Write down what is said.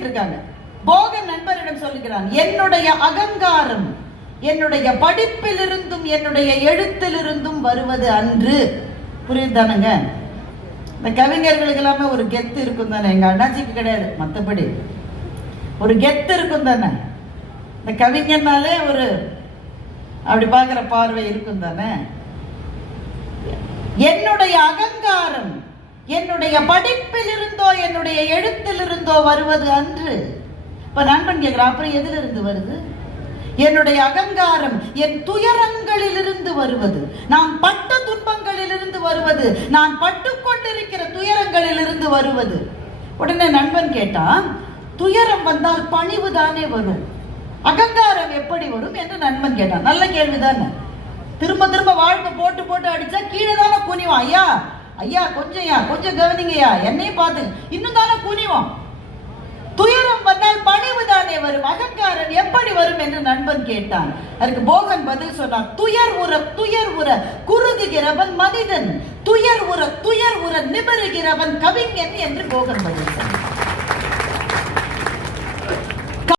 பேசிட்டு இருக்காங்க. போகன் நண்பரிடம் சொல்லுகிறான், என்னுடைய அகங்காரம் என்னுடைய படிப்பிலிருந்தும் என்னுடைய எழுத்திலிருந்தும் வருவது அன்று. புரியுதானுங்க? இந்த கவிஞர்களுக்கு எல்லாமே ஒரு கெத்து இருக்கும் தானே. எங்க அண்ணாச்சிக்கு கிடையாது, மற்றபடி ஒரு கெத்து இருக்கும் தானே. இந்த கவிஞர்னாலே ஒரு அப்படி பார்க்குற பார்வை இருக்கும் தானே. என்னுடைய அகங்காரம் என்னுடைய படிப்பில் இருந்தோ என்னுடைய எழுத்தில் இருந்தோ வருவது அன்று. இப்ப நண்பன் கேட்கிறான், அப்புறம் எதில் இருந்து வருது? என்னுடைய அகங்காரம் என் துயரங்களிலிருந்து வருவது, நான் பட்ட துன்பங்களிலிருந்து வருவது, நான் பட்டு கொண்டிருக்கிற துயரங்களிலிருந்து வருவது. உடனே நண்பன் கேட்டான், துயரம் வந்தால் பணிவு தானே வரும், அகங்காரம் எப்படி வரும் என்று நண்பன் கேட்டான். நல்ல கேள்விதானே. திரும்ப திரும்ப வாழ்க்கை போட்டு போட்டு அடிச்சா கீழே தானே குனிவான். ஐயா ஐயா கொஞ்சம் கவனிங்கய்யா, என்னையும் பார்த்து இன்னும் தானே குனிவான். துயரம் வந்தால் பணிவு தானே வரும், அகங்காரம் எப்படி வரும் என்று நண்பன் கேட்டான். அதுக்கு போகன் பதில் சொன்னான், துயர் உற குறுகுகிறவன் மனிதன், துயர் உற நிமிருகிறவன் கவிஞன் என்று போகன் பதில் சொன்னான்.